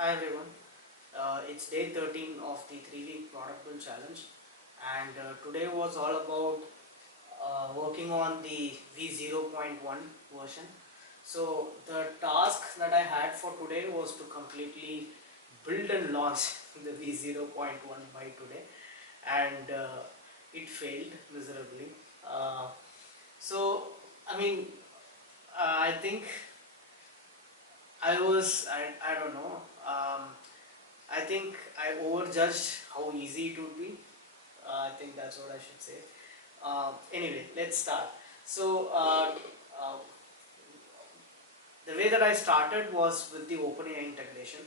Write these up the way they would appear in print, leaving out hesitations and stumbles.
Hi everyone, it's day 13 of the 3-week product build challenge, and today was all about working on the V0.1 version. So the task that I had for today was to completely build and launch the V0.1 by today, and it failed miserably. Uh, so I mean, I think I don't know. I think I overjudged how easy it would be. I think that's what I should say. Anyway, let's start. So, uh, the way that I started was with the OpenAI integration.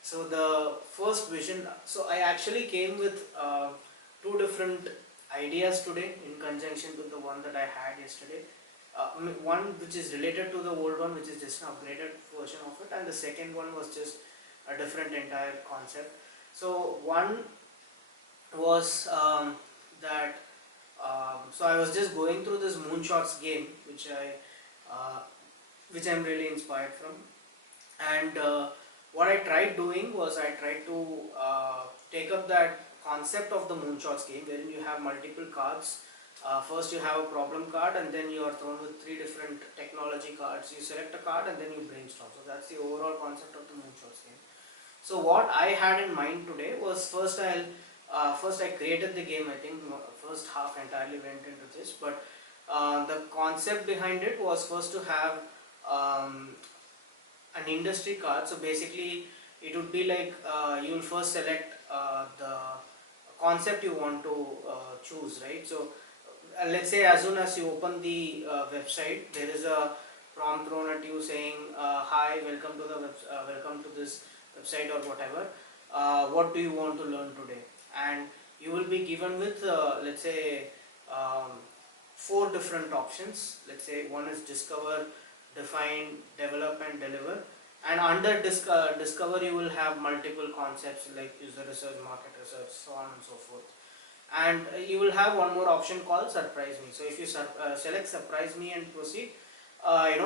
So, the first vision, so I actually came with two different ideas today in conjunction with the one that I had yesterday. One which is related to the old one, which is just an upgraded version of it, and the second one was just a different entire concept. So one was that so I was just going through this moonshots game, uh, which I'm really inspired from, and what I tried doing was I tried to take up that concept of the moonshots game, wherein you have multiple cards. First you have a problem card, and then you are thrown with three different technology cards. You select a card and then you brainstorm. So that's the overall concept of the moonshots game. So what I had in mind today was first I created the game. I think first half entirely went into this, but the concept behind it was first to have um, an industry card. So basically, it would be like you'll first select the concept you want to choose, right? So let's say as soon as you open the website, there is a prompt thrown at you saying, "Hi, welcome to welcome to this website or whatever. What do you want to learn today?" And you will be given with let's say um, four different options. Let's say one is discover, define, develop, and deliver. And under discover, you will have multiple concepts like user research, market research, so on and so forth. And you will have one more option called surprise me. So if you select surprise me and proceed,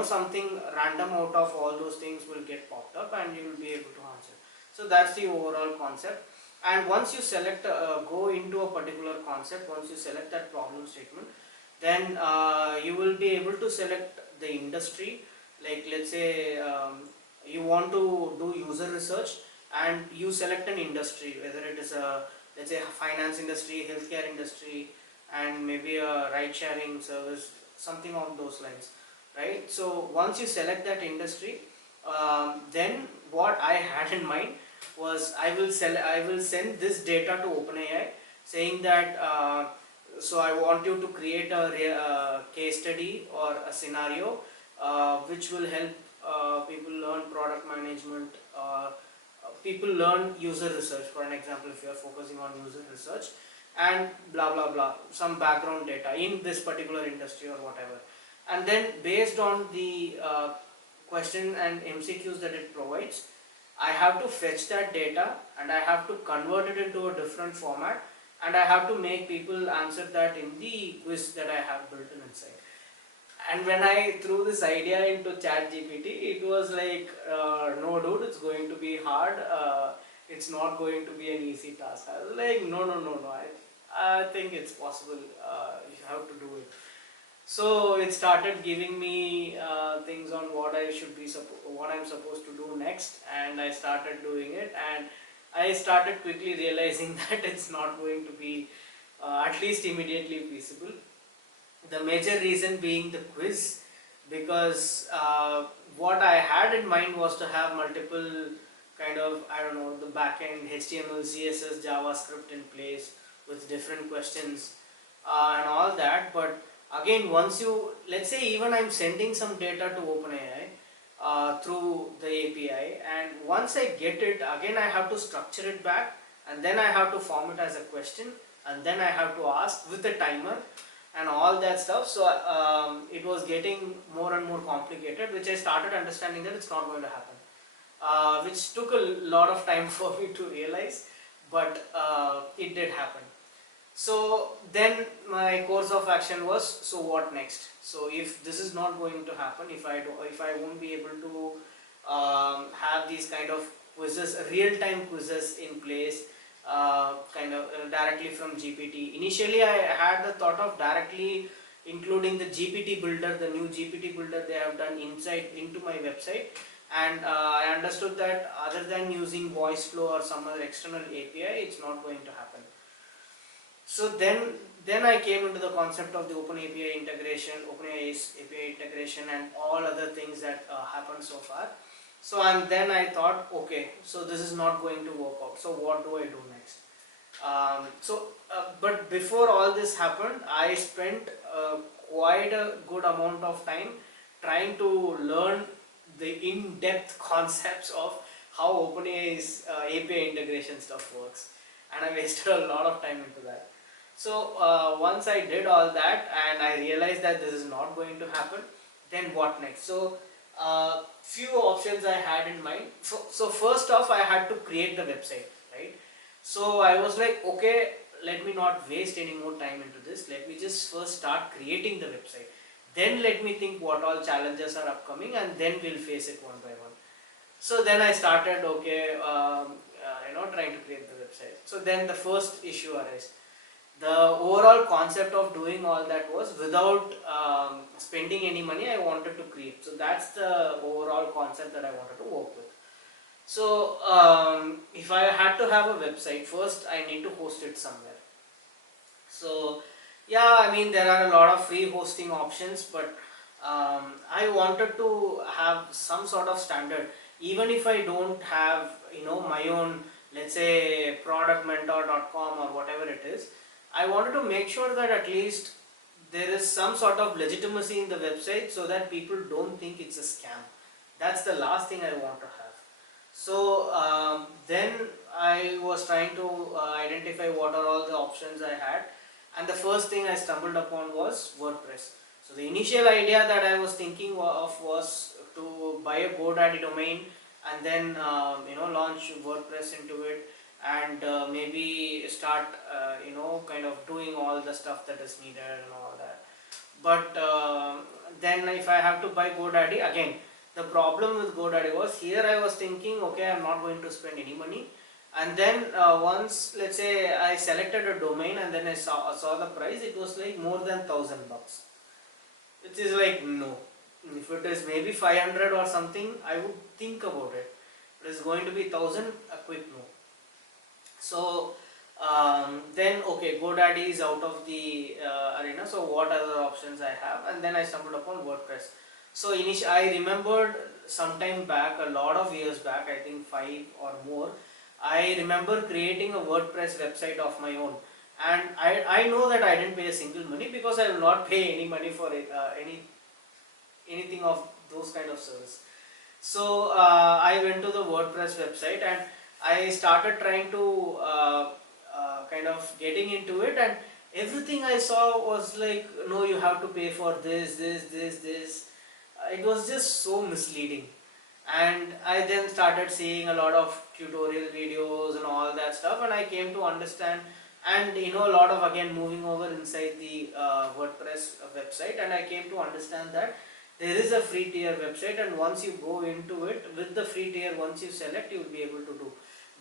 something random out of all those things will get popped up and you will be able to answer. So that's the overall concept. And once you select go into a particular concept, once you select that problem statement, then you will be able to select the industry. Like let's say you want to do user research, and you select an industry, whether it is a, let's say, finance industry, healthcare industry, and maybe a ride sharing service, something on those lines, right? So once you select that industry, then what I had in mind was I will send this data to OpenAI, saying that so I want you to create a case study or a scenario which will help people learn product management, people learn user research. For an example, if you are focusing on user research, and blah blah blah, some background data in this particular industry or whatever, and then based on the question and MCQs that it provides, I have to fetch that data and I have to convert it into a different format, and I have to make people answer that in the quiz that I have built in inside. And when I threw this idea into Chatgpt, it was like, no dude, it's going to be hard. It's not going to be an easy task. I was like, no. I think it's possible. You have to do it. So it started giving me things on what I should be, what I'm supposed to do next, and I started doing it. And I started quickly realizing that it's not going to be at least immediately feasible. The major reason being the quiz, because what I had in mind was to have multiple kind of, I don't know, the backend HTML, CSS, JavaScript in place with different questions and all that. But again, once you, let's say even I'm sending some data to OpenAI through the API, and once I get it, again I have to structure it back, and then I have to form it as a question, and then I have to ask with a timer and all that stuff. So it was getting more and more complicated, which I started understanding that it's not going to happen, which took a lot of time for me to realize, but it did happen. So then my course of action was, so what next? So if this is not going to happen, if I won't be able to have these kind of quizzes, real-time quizzes in place, kind of directly from GPT. Initially, I had the thought of directly including the GPT builder, the new GPT builder they have done inside into my website, and I understood that other than using voice flow or some other external API, it's not going to happen. So then I came into the concept of the Open API integration, OpenAI's API integration, and all other things that happened so far. So and then I thought, okay, so this is not going to work out. So what do I do next? But before all this happened, I spent quite a good amount of time trying to learn the in-depth concepts of how OpenAI's API integration stuff works, and I wasted a lot of time into that. So once I did all that and I realized that this is not going to happen, then what next? So few options I had in mind. So first off, I had to create the website, right? So I was like, okay, let me not waste any more time into this. Let me just first start creating the website. Then let me think what all challenges are upcoming, and then we'll face it one by one. So then I started, okay, trying to create the website. So then the first issue arose. The overall concept of doing all that was without spending any money. I wanted to create. So that's the overall concept that I wanted to work with. So if I had to have a website, first I need to host it somewhere. So yeah, I mean there are a lot of free hosting options, but I wanted to have some sort of standard. Even if I don't have my own, let's say Prodmentor.com or whatever it is, I wanted to make sure that at least there is some sort of legitimacy in the website so that people don't think it's a scam. That's the last thing I want to have. So then I was trying to identify what are all the options I had, and the first thing I stumbled upon was WordPress. So the initial idea that I was thinking of was to buy a GoDaddy domain and then launch WordPress into it, and maybe start kind of doing all the stuff that is needed and all that. But then if I have to buy GoDaddy again, the problem with GoDaddy was, here I was thinking, okay, I'm not going to spend any money, and then once, let's say I selected a domain and then I saw the price, it was like more than $1,000, which is like, no. If it is maybe 500 or something, I would think about it. It is going to be 1,000, a quick no. So then okay, GoDaddy is out of the arena. So what other options I have? And then I stumbled upon WordPress. So initially, I remembered sometime back, a lot of years back, I think 5 or more, I remember creating a WordPress website of my own. And I know that I didn't pay a single money, because I will not pay any money for it, anything of those kind of service. So I went to the WordPress website and I started trying to kind of getting into it, and everything I saw was like, no, you have to pay for this. It was just so misleading. And I then started seeing a lot of tutorial videos and all that stuff, and I came to understand, and a lot of, again, moving over inside the WordPress website, and I came to understand that there is a free tier website, and once you go into it with the free tier, once you select, you will be able to do.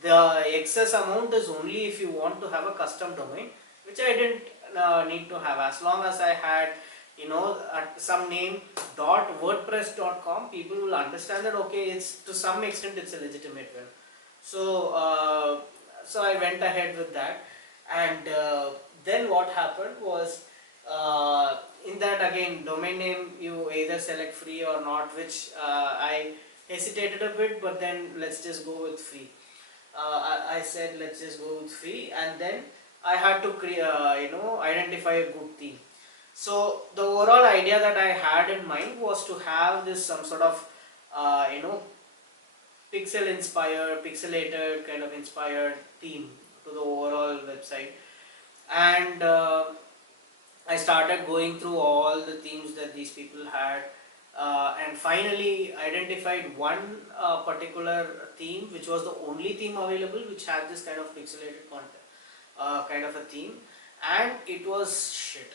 The excess amount is only if you want to have a custom domain, which I didn't need to have. As long as I had some name .wordpress.com, people will understand that, okay, it's to some extent it's a legitimate one. So so I went ahead with that, and then what happened was, in that, again, domain name, you either select free or not, which I hesitated a bit, but then let's just go with free. I said let's just go with free, and then I had to identify a good theme. So the overall idea that I had in mind was to have this some sort of pixel inspired, pixelated kind of inspired theme to the overall website. And I started going through all the themes that these people had, and finally identified one particular theme, which was the only theme available which had this kind of pixelated content, kind of a theme, and it was shit.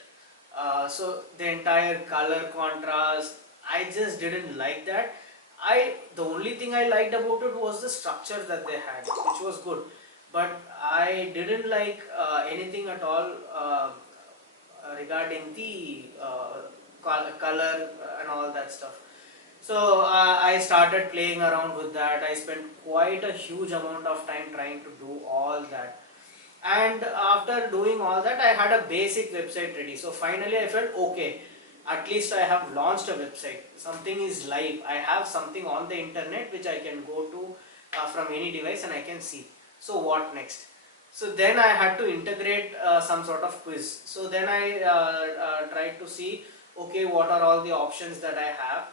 So the entire color contrast, I just didn't like that. The only thing I liked about it was the structure that they had, which was good, but I didn't like anything at all regarding the color and all that stuff. So I started playing around with that. I spent quite a huge amount of time trying to do all that. And after doing all that, I had a basic website ready. So finally I felt okay, at least I have launched a website. Something is live. I have something on the internet which I can go to from any device and I can see. So what next? So then I had to integrate some sort of quiz. So then I tried to see, okay, what are all the options that I have.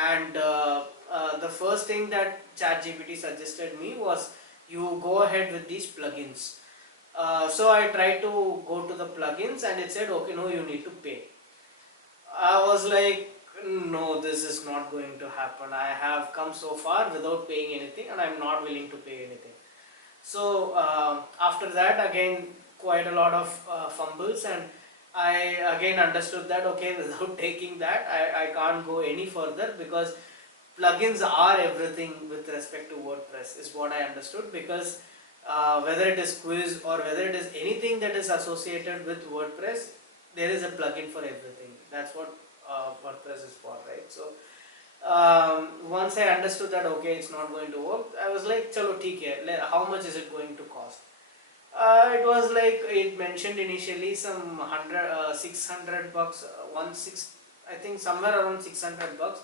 And the first thing that Chatgpt suggested me was, you go ahead with these plugins. So I tried to go to the plugins and it said, okay, no, you need to pay. I was like, no, this is not going to happen. I have come so far without paying anything and I'm not willing to pay anything. So after that, again, quite a lot of fumbles, and I again understood that, okay, without taking that, I can't go any further, because plugins are everything with respect to WordPress, is what I understood, because whether it is quiz or whether it is anything that is associated with WordPress, there is a plugin for everything. That's what WordPress is for, right? So once I understood that, okay, it's not going to work, I was like, chalo theek hai, how much is it going to cost? It was like, it mentioned initially some 600 bucks, I think somewhere around 600 bucks.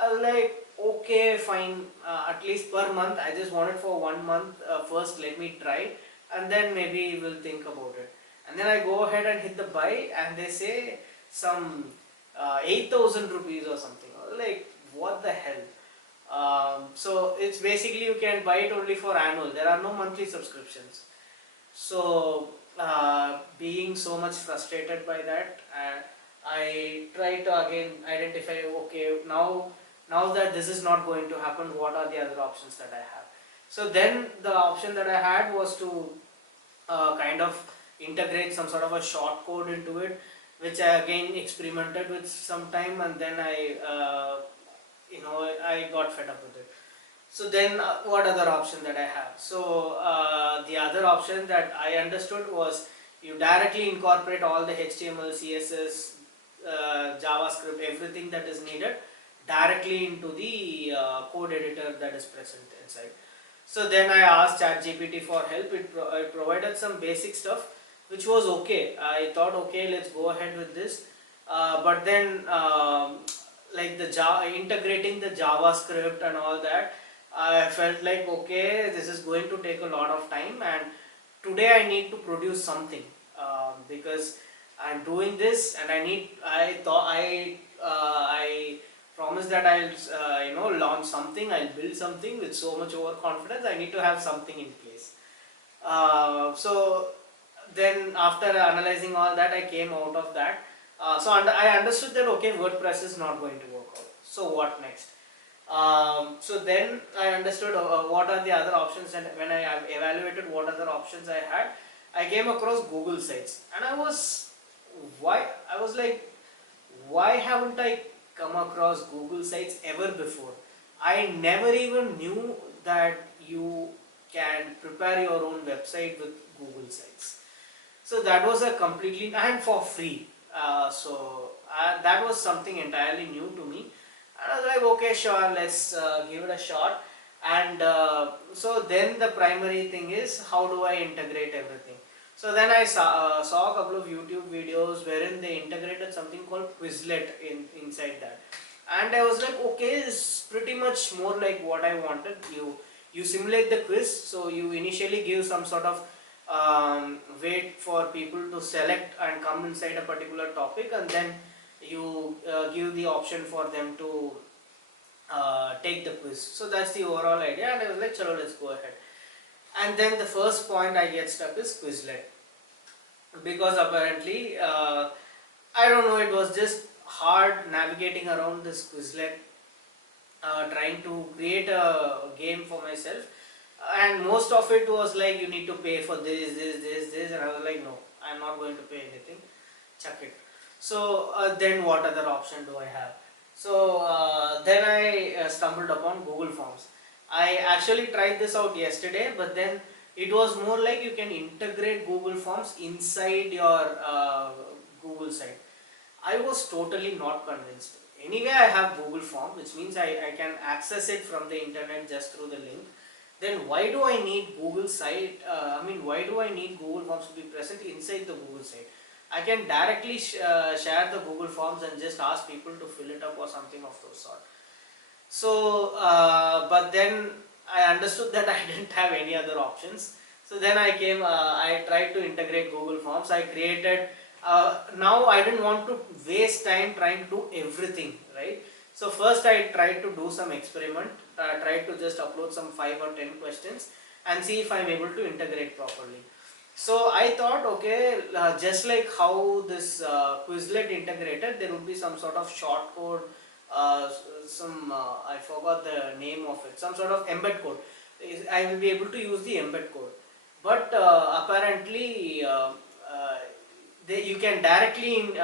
I was like, okay, fine, at least per month. I just want it for 1 month. First, let me try, and then maybe we'll think about it. And then I go ahead and hit the buy, and they say some 8,000 rupees or something. I was like, what the hell? So it's basically, you can buy it only for annual. There are no monthly subscriptions. So being so much frustrated by that, I try to again identify, okay, now that this is not going to happen, what are the other options that I have? So then the option that I had was to kind of integrate some sort of a short code into it, which I again experimented with some time, and then I got fed up with it. So then what other option that I have? So the other option that I understood was, you directly incorporate all the HTML, CSS, JavaScript, everything that is needed directly into the code editor that is present inside. So then I asked ChatGPT for help. It provided some basic stuff, which was okay. I thought, okay, let's go ahead with this. But then like integrating the JavaScript and all that, I felt like, okay, this is going to take a lot of time, and today I need to produce something, because I'm doing this, and I promised that I'll launch something, I'll build something with so much overconfidence. I need to have something in place. So then after analyzing all that, I came out of that. I understood that, okay, WordPress is not going to work out. So what next? So then I understood what are the other options, and when I evaluated what other options I had, I came across Google Sites, and I was like, why haven't I come across Google Sites ever before? I never even knew that you can prepare your own website with Google Sites. So that was a completely, and for free. That was something entirely new to me. And I was like, okay, sure, let's give it a shot. And so then the primary thing is, how do I integrate everything? So then I saw a couple of YouTube videos wherein they integrated something called Quizlet inside that. And I was like, okay, this is pretty much more like what I wanted. You simulate the quiz, so you initially give some sort of wait for people to select and come inside a particular topic, and then you give the option for them to take the quiz. So that's the overall idea, and I was like, chalo, let's go ahead. And then the first point I get stuck is Quizlet, because apparently I don't know, it was just hard navigating around this Quizlet, trying to create a game for myself, and most of it was like, you need to pay for this, and I was like, no, I'm not going to pay anything, chuck it. So then what other option do I have? So then I stumbled upon Google Forms. I actually tried this out yesterday, but then it was more like you can integrate Google Forms inside your Google site. I was totally not convinced. Anyway, I have Google Form, which means I can access it from the internet just through the link. Then why do I need Google site? Why do I need Google Forms to be present inside the Google site? I can directly share the Google Forms and just ask people to fill it up or something of those sort. So, but then I understood that I didn't have any other options. So then I tried to integrate Google Forms. I created, now I didn't want to waste time trying to do everything, right? So first I tried to do some experiment, tried to just upload some 5 or 10 questions and see if I'm able to integrate properly. So I thought, okay, just like how this Quizlet integrated, there would be some sort of short code, I forgot the name of it, some sort of embed code. I will be able to use the embed code, but apparently you can directly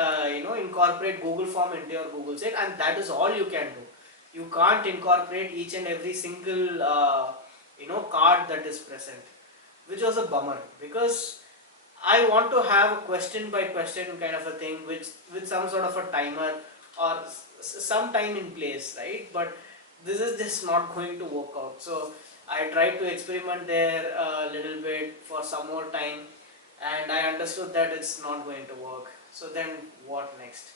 incorporate Google Form into your Google site, and that is all you can do. You can't incorporate each and every single card that is present, which was a bummer because I want to have a question by question kind of a thing with some sort of a timer or some time in place, right? But this is just not going to work out. So I tried to experiment there a little bit for some more time, and I understood that it's not going to work. So then what next?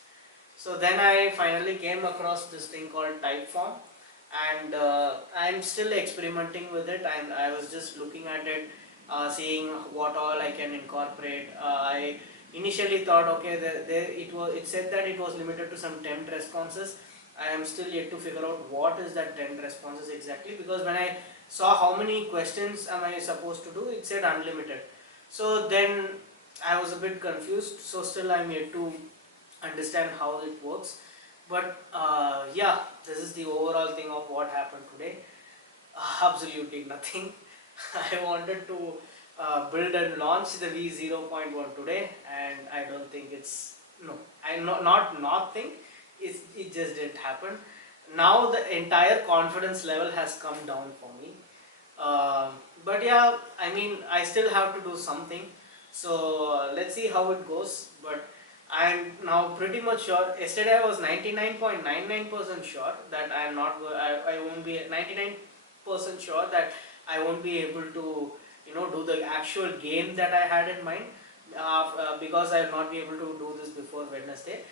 So then I finally came across this thing called Typeform, and I'm still experimenting with it, and I was just looking at it, seeing what all I can incorporate. I initially thought, okay, it said that it was limited to some temp responses. I am still yet to figure out what is that temp responses exactly, because when I saw how many questions am I supposed to do, it said unlimited. So then I was a bit confused. So still I'm yet to understand how it works. But yeah, this is the overall thing of what happened today. Absolutely nothing. I wanted to build and launch the V0.1 today, and I don't think it's, no, I not think it just didn't happen. Now the entire confidence level has come down for me. But yeah, I still have to do something. So let's see how it goes. But I'm now pretty much sure. Yesterday I was 99.99% sure that I am not. I won't be 99% sure that I won't be able to do the actual game that I had in mind, because I will not be able to do this before Wednesday.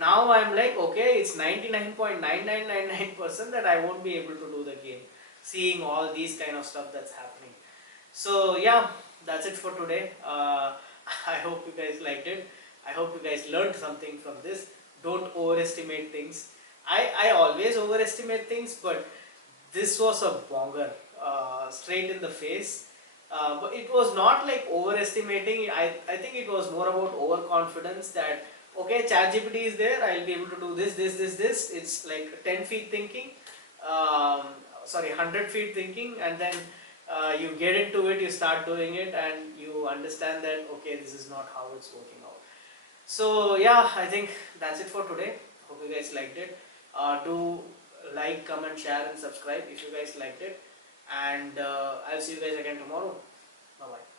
Now I'm like, okay, it's 99.9999% that I won't be able to do the game, seeing all these kind of stuff that's happening. So yeah, that's it for today. I hope you guys liked it. I hope you guys learned something from this. Don't overestimate things. I always overestimate things, but this was a bonger, straight in the face. But it was not like overestimating. I think it was more about overconfidence that, okay, Chatgpt is there, I'll be able to do this. It's like 10 feet thinking, sorry, 100 feet thinking, and then you get into it, you start doing it, and you understand that, okay, this is not how it's working out. So yeah, I think that's it for today. Hope you guys liked it. Do like, comment, share and subscribe if you guys liked it, and I'll see you guys again tomorrow. Bye bye.